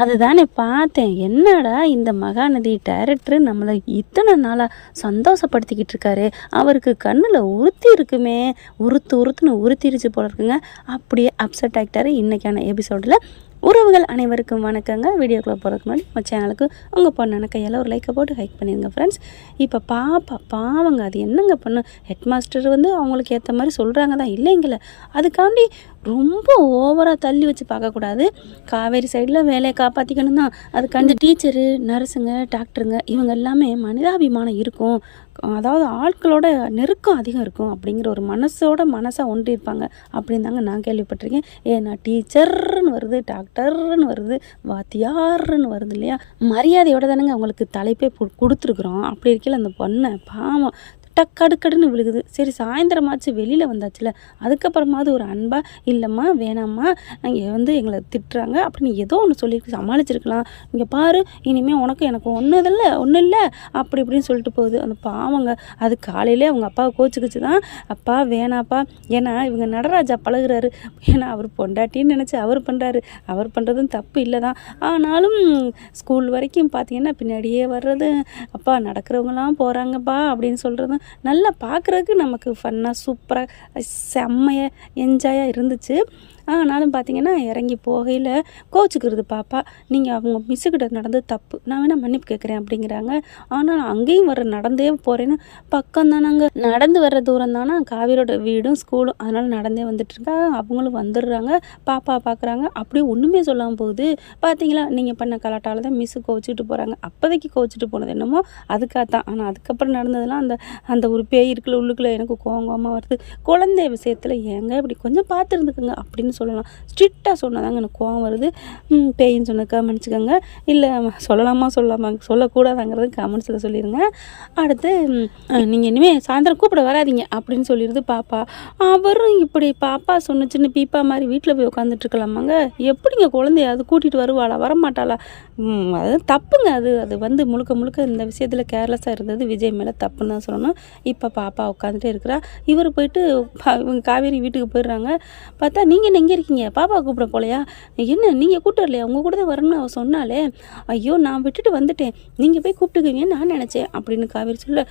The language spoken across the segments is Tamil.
அதுதானே பார்த்தேன். என்னடா இந்த மகாநதி டைரக்டர் நம்மளை இத்தனை நாளாக சந்தோஷப்படுத்திக்கிட்டு இருக்காரு. அவருக்கு கண்ணில் உறுத்தி இருக்குமே, உறுத்துன்னு உறுத்திருச்சு போல இருக்குங்க. அப்படியே அப்செட் ஆகிட்டாரு. இன்றைக்கான எபிசோடில் உறவுகள் அனைவருக்கும் வணக்கங்க. வீடியோக்குள்ளே போகிறதுக்கு முன்னாடி நம்ம சேனலுக்கு உங்கள் பொண்ணான கையால் ஒரு லைக்கை போட்டு ஹைக் பண்ணிடுங்க ஃப்ரெண்ட்ஸ். இப்போ பாவங்க, அது என்னங்க பண்ணு, ஹெட் மாஸ்டர் அவங்களுக்கு ஏற்ற மாதிரி சொல்கிறாங்க தான் இல்லைங்கள, அதுக்காண்டி ரொம்ப ஓவராக தள்ளி வச்சு பார்க்கக்கூடாது. காவேரி சைடில் வேலையை காப்பாற்றிக்கணும் தான். அதுக்காண்டி டீச்சரு, நர்ஸுங்க, டாக்டருங்க இவங்க எல்லாமே மனிதாபிமானம் இருக்கும், அதாவது ஆட்களோட நெருக்கம் அதிகம் இருக்கும் அப்படிங்கிற ஒரு மனசாக ஒன்றி இருப்பாங்க அப்படின்னு தாங்க நான் கேள்விப்பட்டிருக்கேன். ஏன்னா டீச்சர்னு வருது, டாக்டர்னு வருது, வாத்தியார்னு வருது இல்லையா, மரியாதையோட தானேங்க அவங்களுக்கு தலைப்பே கொடுத்துருக்குறோம். அப்படி இருக்கையில் அந்த பொண்ணை பாவம் டக்கடுக்கடுன்னு விழுகுது. சரி சாயந்தரமாச்சு வெளியில் வந்தாச்சுல, அதுக்கப்புறமாவது ஒரு அன்பா இல்லைம்மா வேணாம்மா இங்கே எங்களை திட்டுறாங்க அப்படின்னு ஏதோ ஒன்று சொல்லி சமாளிச்சிருக்கலாம். இங்கே பாரு, இனிமேல் உனக்கு எனக்கு ஒன்றும் இல்லை அப்படி இப்படின்னு சொல்லிட்டு போகுது அந்த பாவங்க. அது காலையிலே அவங்க அப்பாவை கோச்சிக்கிச்சு தான், அப்பா வேணாப்பா, ஏன்னா இவங்க நடராஜா பழகுறாரு, ஏன்னா அவர் பொண்டாட்டின்னு நினச்சி அவர் பண்ணுறாரு, அவர் பண்ணுறதும் தப்பு இல்லை தான். ஆனாலும் ஸ்கூல் வரைக்கும் பார்த்தீங்கன்னா பின்னாடியே வர்றது, அப்பா நடக்கிறவங்களாம் போகிறாங்கப்பா அப்படின்னு சொல்கிறதும் நல்லா பார்க்குறதுக்கு நமக்கு ஃபன்னாக சூப்பராக செம்மையாக என்ஜாயாக இருந்துச்சு. ஆனாலும் பார்த்தீங்கன்னா இறங்கி போகையில் கோச்சுக்கிறது பாப்பா, நீங்கள் அவங்க மிஸ்ஸுக்கிட்ட நடந்தது தப்பு, நான் வேணால் மன்னிப்பு கேட்குறேன் அப்படிங்கிறாங்க. ஆனால் அங்கேயும் நடந்தே போகிறேன்னு பக்கம் தானாங்க, நடந்து வர்ற தூரம் தானே காவிரியோட வீடும் ஸ்கூலும், அதனால் நடந்தே வந்துட்டுருக்கா. அவங்களும் வந்துடுறாங்க, பாப்பா பார்க்குறாங்க, அப்படியே ஒன்றுமே சொல்லாமல் போகுது. பார்த்தீங்களா, நீங்கள் பண்ண கலாட்டால் தான் மிஸ்ஸு கோச்சிக்கிட்டு போகிறாங்க. அப்போதைக்கு கோச்சிட்டு போனது என்னமோ அதுக்காகத்தான், ஆனால் அதுக்கப்புறம் நடந்ததெல்லாம் அந்த ஒரு பேய் இருக்குல்ல உள்ளுக்குள்ளே, எனக்கு கோவமாக வருது. குழந்தை விஷயத்தில் ஏங்க இப்படி கொஞ்சம் பார்த்துருந்துக்குங்க அப்படின்னு சொல்லலாம். ஸ்ட்ரிக்டாக சொன்னதாங்க எனக்கு கோவம் வருது. பேயின்னு சொன்னக்கா மன்னிச்சுக்கோங்க, இல்லை சொல்லக்கூடாதாங்கிறது கமெண்ட்ஸில் சொல்லிடுங்க. அடுத்து நீங்கள் இனிமேல் சாயந்தரம் கூப்பிட வராதிங்க அப்படின்னு சொல்லிடுது பாப்பா. அவரும் இப்படி பாப்பா சொன்னுச்சுன்னு பீப்பா மாதிரி வீட்டில் போய் உட்காந்துட்ருக்கலாமாங்க, எப்படிங்க குழந்தைய அது கூட்டிகிட்டு வருவாளா வரமாட்டாளா, அது தப்புங்க. அது முழுக்க இந்த விஷயத்தில் கேர்லெஸ்ஸாக இருந்தது விஜய் மேலே தப்புன்னு தான் சொல்லணும். இப்போ பாப்பா உட்காந்துட்டே இருக்கிறா. இவர் போயிட்டு இவங்க காவேரி வீட்டுக்கு போயிடுறாங்க. பார்த்தா நீங்கள் எங்கே இருக்கீங்க, பாப்பா கூப்பிட போலையா, என்ன நீங்கள் கூப்பிட்டு வரலையா, உங்கள் கூட தான் வரணும்னு அவள் சொன்னாலே, ஐயோ நான் விட்டுட்டு வந்துட்டேன், நீங்கள் போய் கூப்பிட்டுக்குவீங்கன்னு நான் நினச்சேன் அப்படின்னு காவேரி சொல்ல,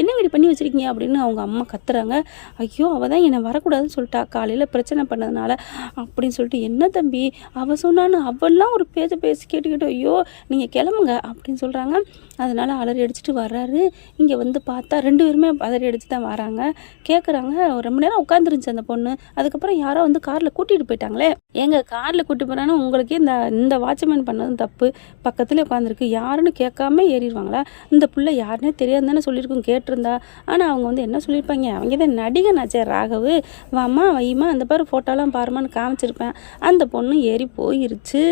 என்ன இப்படி பண்ணி வச்சுருக்கீங்க அப்படின்னு அவங்க அம்மா கத்துறாங்க. ஐயோ அவள் தான் என்னை வரக்கூடாதுன்னு சொல்லிட்டா காலையில் பிரச்சனை பண்ணதுனால அப்படின்னு சொல்லிட்டு, என்ன தம்பி அவள் சொன்னான்னு அவெல்லாம் ஒரு பேசி கேட்டுக்கிட்டு, ஐயோ நீங்கள் கிளம்புங்க அப்படின்னு சொல்கிறாங்க. அதனால் அலறி அடிச்சுட்டு வர்றாரு. இங்கே பார்த்தா ரெண்டு பேருமே அலறி அடிச்சு தான் வராங்க. கேட்குறாங்க, ரொம்ப நேரம் உட்காந்துருந்துச்சு அந்த பொண்ணு, அதுக்கப்புறம் யாரோ காரில் கூட்டிகிட்டு போயிட்டாங்களே, ஏங்க காரில் கூட்டிட்டு போகிறான்னு உங்களுக்கே இந்த வாட்ச்மேன் பண்ணதும் தப்பு, பக்கத்துலேயே உட்காந்துருக்கு, யாருன்னு கேட்காம ஏறிடுவாங்களா, இந்த பிள்ளை யாருன்னே தெரியாது தானே சொல்லியிருக்கும் கேட்டிருந்தா. ஆனால் அவங்க என்ன சொல்லியிருப்பாங்க, அவங்க தான் நடிகனாச்சே ராகவு, வாம்மா வைமா அந்த பாரு ஃபோட்டோலாம் பாருமான்னு காமிச்சிருப்பேன். அந்த பொண்ணு ஏறி போயிருச்சு.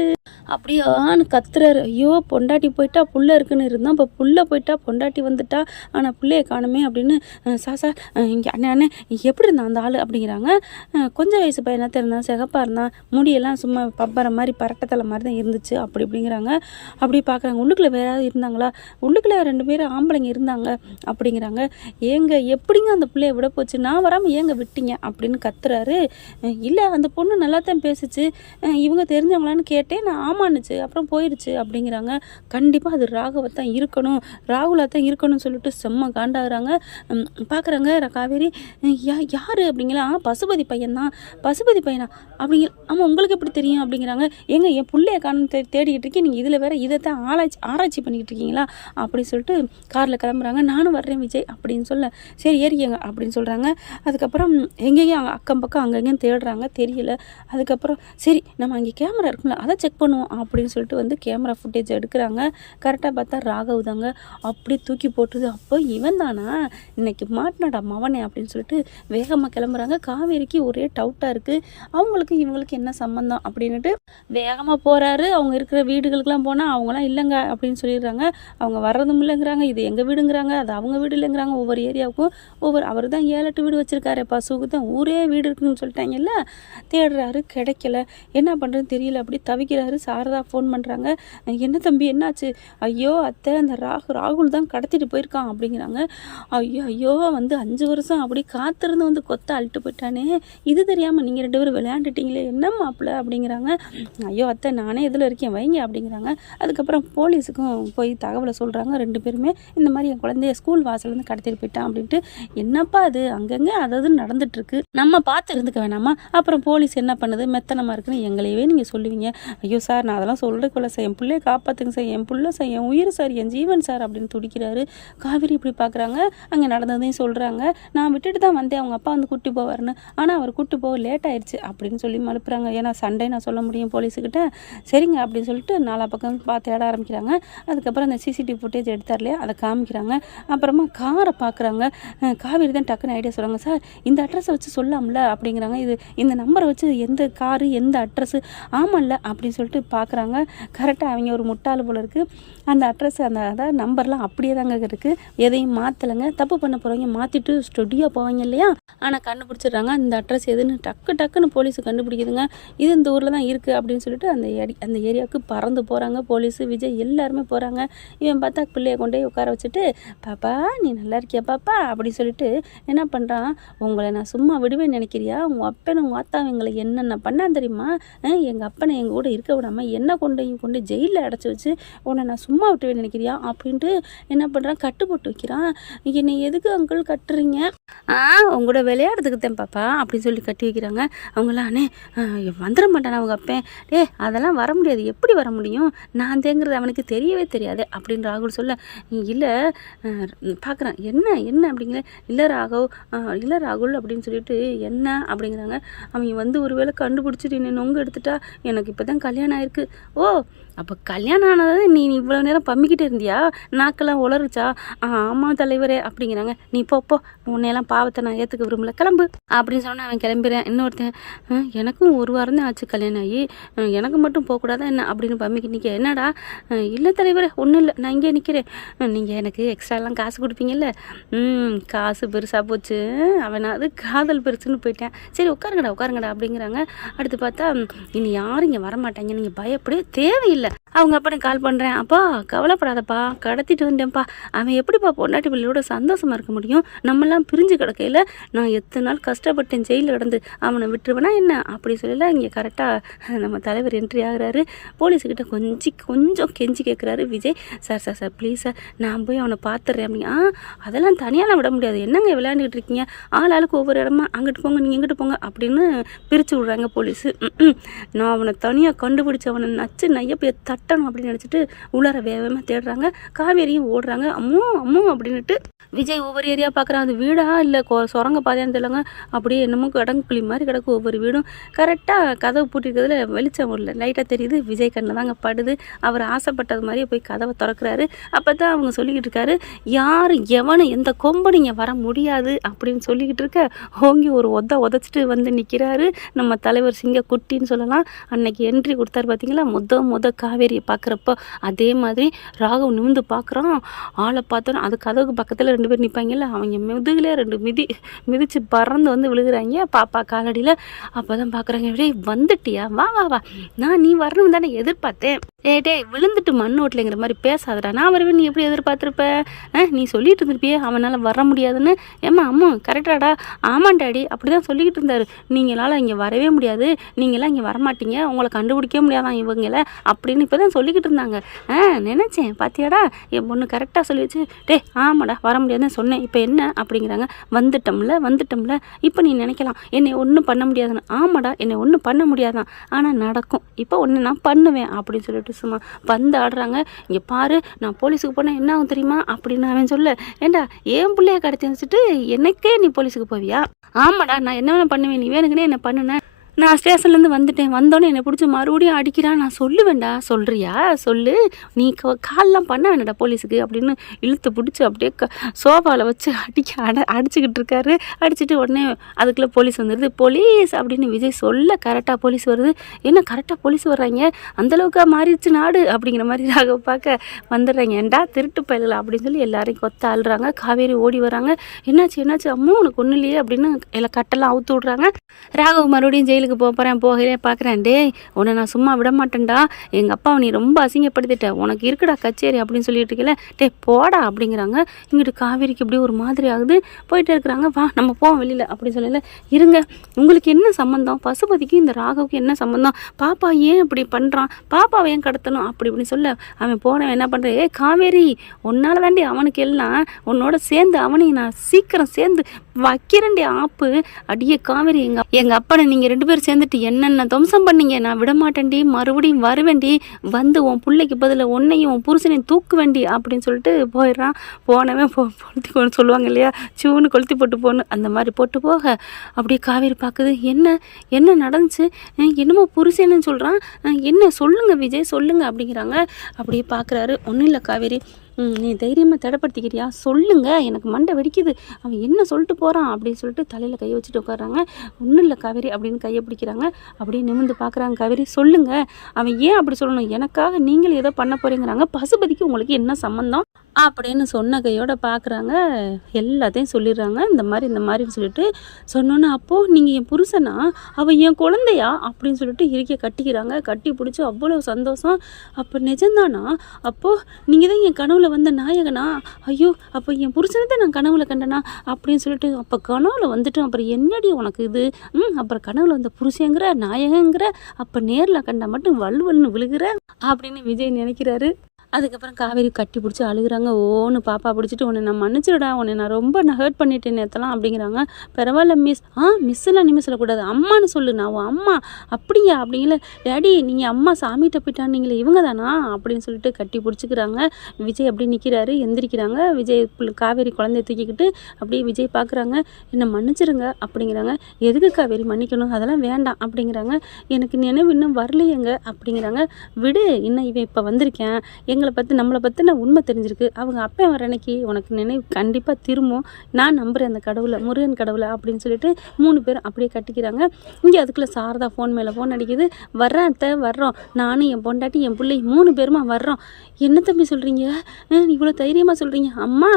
அப்படியான்னு கத்துறாரு. ஐயோ பொண்டாட்டி போயிட்டா புள்ள இருக்குன்னு இருந்தோம், இப்போ புள்ள போயிட்டா பொண்டாட்டி வந்துட்டா, ஆனால் பிள்ளைய காணுமே அப்படின்னு. சார் இங்கே அண்ணே எப்படி இருந்தான் அந்த ஆள் அப்படிங்கிறாங்க. கொஞ்சம் வயசு பையனாக இருந்தான், சிகப்பாக இருந்தான், முடியெல்லாம் சும்மா பப்பரை மாதிரி பரட்டத்தலை மாதிரி தான் இருந்துச்சு அப்படி இப்படிங்கிறாங்க. அப்படி பார்க்குறாங்க. உள்ளுக்குள்ளே வேற யாராவது இருந்தாங்களா, உள்ளுக்குள்ளே 2 பேரும் ஆம்பளைங்க இருந்தாங்க அப்படிங்கிறாங்க. ஏங்க எப்படிங்க அந்த பிள்ளைய விட போச்சு, நான் வராமல் ஏங்க விட்டீங்க அப்படின்னு கத்துறாரு. இல்லை அந்த பொண்ணு நல்லா தான் பேசுச்சு, இவங்க தெரிஞ்சவங்களான்னு கேட்டேன், நான் ஆமான்னுச்சு, அப்புறம் போயிடுச்சு அப்படிங்கிறாங்க. கண்டிப்பாக அது ராகுலாக தான் இருக்கணும்னு சொல்லிட்டு செம்ம காண்டாகிறாங்க. பார்க்குறாங்க காவேரி, யார் அப்படிங்களா, பசுபதி பையன்தான். பசுபதி பையனா அப்படிங்கிற, ஆமாம் உங்களுக்கு எப்படி தெரியும் அப்படிங்கிறாங்க. எங்க என் பிள்ளைய காணும் தேடிக்கிட்டு இருக்கேன், நீங்கள் இதில் வேற இதை தான் ஆராய்ச்சி பண்ணிக்கிட்டு இருக்கீங்களா அப்படின்னு சொல்லிட்டு காரில் கிளம்புறாங்க. நானும் வர்றேன் விஜய் அப்படின்னு சொல்ல, சரி ஏறிக்கங்க அப்படின்னு சொல்கிறாங்க. அதுக்கப்புறம் எங்கேயும் அக்கம் பக்கம் அங்கங்கேயும் தேடுறாங்க, தெரியல. அதுக்கப்புறம் சரி நம்ம அங்கே கேமரா இருக்குல்ல அதை செக் பண்ணுவோம் அப்படின்னு சொல்லிட்டு கேமரா ஃபுட்டேஜ் எடுக்கிறாங்க. கரெக்டாக பார்த்தா ராகவ் தாங்க. அப்படியே தூக்கி போட்டுது. அப்போ இவன் தானா இன்னைக்கு மாட்டினாடா மவனே அப்படின்னு சொல்லிட்டு வேகமாக கிளம்புறாங்க. காவேரிக்கு ஒரே டவுட்டாக இருக்குது, அவங்களுக்கு இவங்களுக்கு என்ன சம்மந்தம் அப்படின்ட்டு வேகமாக போகிறாரு. அவங்க இருக்கிற வீடுகளுக்கெல்லாம் போனால் அவங்களாம் இல்லைங்க அப்படின்னு சொல்லிடுறாங்க. அவங்க வர்றதும் இல்லைங்கிறாங்க, இது எங்கள் வீடுங்கிறாங்க, அது அவங்க வீடு இல்லைங்கிறாங்க. ஒவ்வொரு ஏரியாவுக்கும் அவர் தான் 7-8 வீடு வச்சுருக்காரு, பசுவுக்கு தான் ஊரே வீடு இருக்குன்னு சொல்லிட்டாங்கல்ல. தேடுறாரு, கிடைக்கல, என்ன பண்ணுறதுன்னு தெரியல, அப்படி தவிக்கிறாரு. சாரதா ஃபோன் பண்ணுறாங்க. என்ன தம்பி என்னாச்சு? ஐயோ அத்தை, அந்த ராகுல் தான் கடத்திட்டு போயிருக்கான் அப்படிங்கிறாங்க. ஐயோ ஐயோ, வந்து 5 வருஷம் அப்படி காத்திருந்து வந்து கொத்த அழுட்டு போயிட்டானே, இது தெரியாமல் நீங்கள் 2 பேரும் விளையாண்டுட்டீங்களே, என்ன மாப்பிள்ள அப்படிங்கிறாங்க. ஐயோ அத்தை, நானே இதில் இருக்கேன் வைங்க அப்படிங்கிறாங்க. அதுக்கப்புறம் போலீஸுக்கும் போய் தகவலை சொல்கிறாங்க 2 பேருமே. இந்த மாதிரி என் குழந்தைய ஸ்கூல் வாசலேருந்து கடத்திட்டு போயிட்டான் அப்படின்ட்டு. என்னப்பா அது, அங்கங்கே அதாவது நடந்துட்டுருக்கு, நம்ம பார்த்து இருந்துக்க வேணாமா? அப்புறம் போலீஸ் என்ன பண்ணுது, மெத்தனமாக இருக்குன்னு எங்களையவே நீங்கள் சொல்லுவீங்க. ஐயோ சார், நான் அதெல்லாம் சொல்கிறக்குள்ள சார், என் பிள்ளையை காப்பாற்றுங்க சார், என் பிள்ளை சார், என் உயிர் சார், என் ஜீவன் சார் அப்படின்னு துடிக்கிறாரு. காவேரி இப்படி பார்க்குறாங்க, அங்கே நடந்ததையும் சொல்கிறாங்க. நான் விட்டுட்டு தான் வந்தேன், அவங்க அப்பா வந்து கூட்டி போவார்னு, ஆனால் அவர் கூட்டி போக லேட் ஆயிடுச்சு அப்படின்னு சொல்லி மழுப்புறாங்க. ஏன்னா சண்டே நான் சொல்ல முடியும் போலீஸுக்கிட்ட. சரிங்க அப்படின்னு சொல்லிட்டு 4 பக்கம் பார்த்து தேட ஆரம்பிக்கிறாங்க. அதுக்கப்புறம் அந்த சிசிடிவி ஃபுட்டேஜ் எடுத்தார் இல்லையா, அதை காமிக்கிறாங்க. அப்புறமா காரை பார்க்குறாங்க. காவேரி தான் டக்குன்னு ஐடியா சொல்கிறாங்க. சார், இந்த அட்ரஸை வச்சு சொல்லலாம்ல அப்படிங்கிறாங்க. இந்த நம்பரை வச்சு எந்த காரு எந்த அட்ரஸு ஆமாம்ல அப்படின்னு சொல்லிட்டு பார்க்குறாங்க. கரெக்டாக அவங்க ஒரு முட்டாள் போல இருக்குது. அந்த அட்ரஸ் அதாவது நம்பர்லாம் அப்படியே தாங்க இருக்குது, எதையும் மாற்றலைங்க. தப்பு பண்ண போகிறவங்க மாற்றிட்டு ஸ்டுடியோ போவாங்க இல்லையா, ஆனால் கண்டுபிடிச்சிடுறாங்க இந்த அட்ரஸ் எதுன்னு. டக்குன்னு போலீஸு கண்டுபிடிக்குதுங்க. இது இந்த ஊரில் தான் இருக்குது அப்படின்னு சொல்லிட்டு அந்த ஏரியாவுக்கு பறந்து போகிறாங்க. போலீஸு, விஜய் எல்லாருமே போகிறாங்க. இவன் பார்த்தா பிள்ளைய கொண்டு போய் உட்கார வச்சுட்டு, பாப்பா நீ நல்லா இருக்கியா பாப்பா அப்படின்னு சொல்லிட்டு என்ன பண்ணுறான், உங்களை நான் சும்மா விடுவேன் நினைக்கிறியா? உங்கள் அப்பனை உங்கள் ஆத்தாவை எங்களை என்னென்ன பண்ணான் தெரியுமா? எங்கள் அப்பனை எங்கள் கூட இருக்க விடாமல் என்ன கொண்டு ஜெயிலில் அடைச்சி வச்சு உன்னை நான் சும்மா விட்டுவேன் நினைக்கிறியா அப்படின்ட்டு என்ன பண்ணுறான், கட்டு போட்டு வைக்கிறான். என்னை எதுக்கு அங்கிள் கட்டுறீங்க? உங்களோட விளையாடுறதுக்கு தான் பாப்பா அப்படின்னு சொல்லி கட்டி வைக்கிறாங்க. அவங்களாம் அண்ணே வந்துட மாட்டானா அவங்க அப்பேன்? அதெல்லாம் வர முடியாது. எப்படி வர முடியும்? நான் தேங்கிறது அவனுக்கு தெரியவே தெரியாது அப்படின்னு ராகுல் சொல்ல, இல்லை பார்க்குறான். என்ன அப்படிங்கிற, இல்லை ராகுல் அப்படின்னு சொல்லிட்டு என்ன அப்படிங்கிறாங்க. அவங்க வந்து ஒரு வேளை கண்டுபிடிச்சிட்டு என்னை நொங்கு எடுத்துட்டா, எனக்கு இப்போ தான் கல்யாணம் ஆயிருக்கு. ஓ, அப்போ கல்யாணம் ஆனது நீ இவ்வளோ நேரம் பம்மிக்கிட்டே இருந்தியா? நாக்கெல்லாம் உளருச்சா? ஆமாம் தலைவரே அப்படிங்கிறாங்க. நீ போ, உன்னையெல்லாம் பாவத்தை நான் ஏற்றுக்க விரும்பல, கிளம்பு அப்படின்னு சொன்னால் அவன் கிளம்பிடுறேன். இன்னொருத்தன், எனக்கும் 1 வாரம் தான் ஆச்சு கல்யாணம் ஆகி, எனக்கு மட்டும் போகக்கூடாதா என்ன அப்படின்னு பம்மிக்கு நிற்க. என்னடா? இல்லை தலைவரே, ஒன்றும் இல்லை, நான் இங்கே நிற்கிறேன். நீங்கள் எனக்கு எக்ஸ்ட்ராலாம் காசு கொடுப்பீங்கல்ல? காசு பெருசாக போச்சு, அவனாவது காதல் பெருசுன்னு போயிட்டேன். சரி உட்காருங்கடா அப்படிங்கிறாங்க. அடுத்து பார்த்தா இனி யாரும் இங்கே வரமாட்டாங்க, நீங்கள் பயப்படவே தேவையில்லை. அவங்க அப்பா கால் பண்ணுறேன். அப்பா கவலைப்படாதப்பா, கடத்திட்டு வந்தேன்ப்பா. அவன் எப்படிப்பா பொண்டாட்டி பிள்ளையோட சந்தோஷமாக இருக்க முடியும்? நம்மெல்லாம் பிரிஞ்சு கிடக்கையில் நான் எத்தனை நாள் கஷ்டப்பட்டேன் ஜெயிலில் கிடந்து, அவனை விட்டுருவேனா என்ன அப்படி சொல்லல. இங்கே கரெக்டாக நம்ம தலைவர் என்ட்ரி ஆகுறாரு. போலீஸுக்கிட்ட கொஞ்சம் கெஞ்சி கேட்குறாரு விஜய். சார் ப்ளீஸ் சார், நான் போய் அவனை பார்த்துட்றேன் அப்படிங்க. அதெல்லாம் தனியாலாம் விட முடியாது, என்னங்க விளையாண்டுக்கிட்டு இருக்கீங்க? ஆளுக்கு ஒவ்வொரு இடமா அங்கிட்டு போங்க, நீங்கள் இங்கிட்டு போங்க அப்படின்னு பிரித்து விட்றாங்க போலீஸு. நான் அவனை தனியாக கண்டுபிடிச்சி அவனை நச்சு நையப்பைய தட்டணும் அப்படின்னு நினச்சிட்டு உள்ளார வேகமாக தேடுறாங்க. காவேரியும் ஓடுறாங்க. அம்மோ அப்படின்ட்டு விஜய் ஒவ்வொரு ஏரியா பார்க்குறான். அது வீடா இல்லை சுரங்க பாதையான்னு தெரியலங்க, அப்படியே என்னமோ கடங்குழி மாதிரி கிடக்கு ஒவ்வொரு வீடும். கரெக்டாக கதவு பூட்டிருக்கிறதுல வெளிச்சம் இல்லை, லைட்டாக தெரியுது. விஜய் கண்ணில் தாங்க படுது. அவர் ஆசைப்பட்டது மாதிரியே போய் கதவை திறக்கிறாரு. அப்போ தான் அவங்க சொல்லிக்கிட்டு இருக்காரு, யார் எவனும் எந்த கொம்பு நீங்கள் வர முடியாது அப்படின்னு சொல்லிக்கிட்டு இருக்க, ஓங்கி ஒரு உதச்சிட்டு வந்து நிற்கிறாரு நம்ம தலைவர் சிங்க குட்டின்னு சொல்லலாம். அன்னைக்கு என்ட்ரி கொடுத்தாரு பார்த்தீங்களா, முத காவேரியை பார்க்குறப்போ அதே மாதிரி ராகவ் நிமிந்து பார்க்குறான். ஆளை பார்த்தோன்னா அது கதவுக்கு பக்கத்தில் 2 பேர் நிற்பாங்கல்ல, அவங்க முதுகிலே 2 மிதிச்சு பறந்து வந்து விழுகிறாங்க பாப்பா காலடியில். அப்போ தான் பார்க்குறாங்க, டேய் வந்துட்டியா, வா நான் நீ வரணும் தானே எதிர்பார்த்தேன். டேய் விழுந்துட்டு மண் ஓட்டலைங்கிற மாதிரி பேசாதடா, நான் வருவேன் நீ எப்படி எதிர்பார்த்துருப்ப? நீ சொல்லிட்டு இருந்திருப்பியே அவனால் வர முடியாதுன்னு. அம்மா கரெக்டாடா? ஆமாம் டாடி அப்படி தான் சொல்லிக்கிட்டு இருந்தார். நீங்களால் இங்கே வரவே முடியாது, நீங்களாம் இங்கே வரமாட்டீங்க, உங்களை கண்டுபிடிக்க முடியாதான் இவங்களை அப்படின்னு இப்போ தான் சொல்லிக்கிட்டு இருந்தாங்க. நினச்சேன் பாத்தியாடா, என் பொண்ணு கரெக்டாக சொல்லி வச்சு, ஆமாடா வர முடியாதுன்னு சொன்னேன், இப்போ என்ன அப்படிங்கிறாங்க. வந்துட்டோம்ல இப்போ நீ நினைக்கலாம் என்னை ஒன்றும் பண்ண முடியாதுன்னு. ஆமாடா என்னை ஒன்றும் பண்ண முடியாதான், ஆனால் நடக்கும், இப்போ ஒன்று நான் பண்ணுவேன் அப்படின்னு சொல்லிட்டு சும்மா வந்து ஆடுறாங்க. இங்கே பாரு, நான் போலீஸுக்கு போனேன் என்ன ஆகும் தெரியுமா அப்படின்னு அவன் சொல்ல. ஏண்டா என் பிள்ளைய கடத்தி வச்சுட்டு எனக்கே நீ போலீஸுக்கு போவியா? ஆமாடா நான் என்ன வேணா பண்ணுவேன், நீ வேணுங்கன்னே என்ன பண்ணுனேன். நான் ஸ்டேஷன்லேருந்து வந்துட்டேன், வந்தோடனே என்னை பிடிச்சி மறுபடியும் அடிக்கிறான். நான் சொல்லுவேண்டா, சொல்கிறியா சொல்லு, நீ கால்லாம் பண்ண வேணாடா போலீஸுக்கு அப்படின்னு இழுத்து பிடிச்சி அப்படியே சோஃபாவில் வச்சு அடிச்சுக்கிட்டு இருக்காரு. அடிச்சுட்டு உடனே அதுக்குள்ளே போலீஸ் வந்துடுது. போலீஸ் அப்படின்னு விஜய் சொல்ல கரெக்டாக போலீஸ் வருது. என்ன கரெக்டாக போலீஸ் வர்றாங்க, அந்தளவுக்காக மாறிடுச்சு நாடு அப்படிங்கிற மாதிரி ராகவ பார்க்க வந்துடுறாங்க. ஏண்டா திருட்டு பயல்களா அப்படின்னு சொல்லி எல்லாரையும் கொத்த ஆள்றாங்க. காவேரி ஓடி வராங்க. என்னாச்சு அம்மா உனக்கு ஒன்றும் இல்லையே அப்படின்னு எல்லாம் கட்டெல்லாம் அவுத்து விட்றாங்க. ராகவ் மறுபடியும் ஜெயிலுக்கு வீட்டுக்கு போகிறேன் போகிறே பார்க்குறேன், டேய் உன்னை நான் சும்மா விட மாட்டேன்டா, எங்கள் அப்பாவை நீ ரொம்ப அசிங்கப்படுத்திட்ட, உனக்கு இருக்குடா கச்சேரி அப்படின்னு சொல்லிட்டு இருக்கல, டே போடா அப்படிங்கிறாங்க. இங்கிட்டு காவேரிக்கு இப்படி ஒரு மாதிரி ஆகுது. போயிட்டே இருக்கிறாங்க. வா நம்ம போவோம் வெளியில் அப்படின்னு சொல்லல. இருங்க, உங்களுக்கு என்ன சம்மந்தம், பசுபதிக்கு இந்த ராகவுக்கு என்ன சம்மந்தம், பாப்பா ஏன் இப்படி பண்ணுறான், பாப்பாவை ஏன் கடத்தணும் அப்படி இப்படின்னு சொல்ல அவன் போனவன் என்ன பண்ணுறேன், ஏ காவேரி உன்னால தாண்டி அவனுக்கு எல்லாம், உன்னோட சேர்ந்து அவனையும் நான் சீக்கிரம் சேர்ந்து வைக்கிறேன்டி ஆப்பு, அடியே காவேரி எங்கள் அப்பனை நீங்கள் 2 பேரும் சேர்ந்துட்டு என்னென்ன துவம்சம் பண்ணீங்க, நான் விட மாட்டேன்டி, மறுபடியும் வருவேண்டி, வந்து உன் பிள்ளைக்கு பதில் உன்னையும் உன் புருஷனையும் தூக்குவேண்டி அப்படின்னு சொல்லிட்டு போயிடுறான். போனவன் கொளுத்தி கொண்டு சொல்லுவாங்க இல்லையா, சூன்னு கொளுத்தி போட்டு போகணும், அந்த மாதிரி போட்டு போக அப்படியே காவேரி பார்க்குது. என்ன நடந்துச்சு, என்னமோ புருஷன்னு சொல்கிறான், என்ன சொல்லுங்க விஜய் சொல்லுங்க அப்படிங்கிறாங்க. அப்படியே பார்க்குறாரு. ஒன்றும் இல்லை காவேரி, நீ தைரியமாக தடைப்படுத்திக்கிறியா, சொல்லுங்க, எனக்கு மண்டை வெடிக்குது, அவன் என்ன சொல்லிட்டு போகிறான் அப்படின்னு சொல்லிட்டு தலையில் கையை வச்சுட்டு உட்காடுறாங்க. ஒன்றும் இல்லை காவேரி அப்படின்னு கையை பிடிக்கிறாங்க. அப்படியே நிமிர்ந்து பார்க்குறாங்க. காவேரி சொல்லுங்க, அவன் ஏன் அப்படி சொல்லணும், எனக்காக நீங்கள் ஏதோ பண்ண போகிறீங்கிறாங்க, பசுபதிக்கு உங்களுக்கு என்ன சம்மந்தம் அப்படின்னு சொன்ன கையோட பார்க்குறாங்க. எல்லாத்தையும் சொல்லிடுறாங்க. இந்த மாதிரின்னு சொல்லிட்டு சொன்னோன்னே, அப்போது நீங்கள் என் புருஷனா, அவள் என் குழந்தையா அப்படின்னு சொல்லிட்டு இறுக்கிய கட்டிக்கிறாங்க. கட்டி பிடிச்சி அவ்வளோ சந்தோஷம். அப்போ நிஜம்தானா, அப்போது நீங்கள் தான் என் கனவுல வந்த நாயகனா, ஐயோ அப்போ என் புருஷனை தான் நான் கனவுல கண்டனா அப்படின்னு சொல்லிட்டு, அப்போ கனவுல வந்துட்டோம், அப்புறம் என்னடி உனக்கு இது, அப்புறம் கனவுல வந்த புருஷங்கிற நாயகங்கிற, அப்போ நேரில் கண்டா மட்டும் வலுவல்னு விழுகிற அப்படின்னு விஜய் நினைக்கிறாரு. அதுக்கப்புறம் காவேரி கட்டி பிடிச்சி அழுகுறாங்க. ஓன்னு பாப்பா பிடிச்சிட்டு, உன்னை நான் மன்னிச்சிடுடா, உன்னை நான் ரொம்ப ஹர்ட் பண்ணிட்டேன் நேத்தலாம் அப்படிங்கிறாங்க. பரவாயில்ல மிஸ், மிஸ்ஸெல்லாம் இனிமேல் சொல்லக்கூடாது, அம்மானு சொல்லு, நான் உன் அம்மா. அப்படியா அப்படிங்கள, டேடி நீங்கள் அம்மா சாமிகிட்ட போயிட்டான்னு நீங்களே இவங்க தானா அப்படின்னு சொல்லிட்டு கட்டி பிடிச்சிக்கிறாங்க. விஜய் அப்படியே நிற்கிறாரு. எந்திரிக்கிறாங்க. விஜய் காவேரி குழந்தைய தூக்கிக்கிட்டு அப்படியே விஜய் பார்க்குறாங்க. என்னை மன்னிச்சிருங்க அப்படிங்கிறாங்க. எதுக்கு காவேரி மன்னிக்கணும், அதெல்லாம் வேண்டாம் அப்படிங்கிறாங்க. எனக்கு நினைவு இன்னும் வரலையேங்க அப்படிங்கிறாங்க. விடு, இன்னும் இவன் இப்போ வந்திருக்கேன், நம்மளை பற்றின உண்மை தெரிஞ்சிருக்கு, அவங்க அப்பா வர அன்னைக்கு உனக்கு நினைவு கண்டிப்பாக திரும்பும், நான் நம்புகிறேன் அந்த கடவுளை, முருகன் கடவுளை அப்படின்னு சொல்லிட்டு 3 பேரும் அப்படியே கட்டிக்கிறாங்க. இங்கே அதுக்குள்ளே சாரதா ஃபோன் மேலே ஃபோன் அடிக்குது. வர்றேன் அத்தை வர்றோம், நானும் என் பொண்டாட்டி என் பிள்ளை 3 பேருமா வர்றோம். என்ன தம்பி சொல்கிறீங்க, இவ்வளோ தைரியமாக சொல்கிறீங்க, அம்மா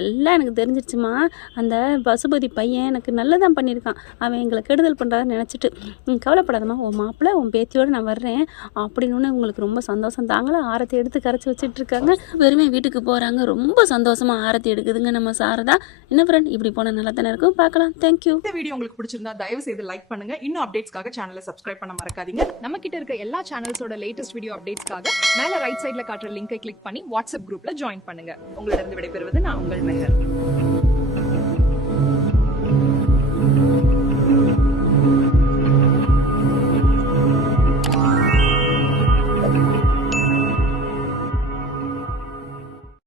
எல்லாம் எனக்கு தெரிஞ்சிருச்சுமா, அந்த பசுபதி பையன் எனக்கு நல்லதான் பண்ணியிருக்கான், அவன் எங்களை கெடுதல் பண்ணுறதான்னு நினச்சிட்டு, கவலைப்படாதம்மா, உன் மாப்பிள்ளை உன் பேத்தியோடு நான் வர்றேன் அப்படின்னு உங்களுக்கு ரொம்ப சந்தோஷம் தாங்களா. ஆரத்தி எடுத்து கரைச்சி வச்சுட்டு இருக்காங்க. வெறுமே வீட்டுக்கு போகிறாங்க. ரொம்ப சந்தோஷமாக ஆரத்தி எடுக்குதுங்க நம்ம சாரதா. என்ன ஃப்ரெண்ட், இப்படி போனால் நல்லா தானே இருக்கும், பார்க்கலாம். தேங்க்யூ. இந்த வீடியோ உங்களுக்கு பிடிச்சிருந்தா தயவு செய்து லைக் பண்ணுங்க. இன்னும் அப்டேட்ஸ்க்காக சேனலை சப்ஸ்கிரைப் பண்ண மறக்காதீங்க. நம்ம கிட்ட இருக்க எல்லா சேனல்ஸோட லேட்டஸ்ட் வீடியோ அப்டேட்ஸ்க்காக மேல ரைட் சைடுல காட்டுற லிங்கை கிளிக் பண்ணி வாட்ஸ்அப் குரூப்ல ஜாயின் பண்ணுங்க. உங்களிடம் விடைபெறுவது நான் உங்கள் மெஹர்.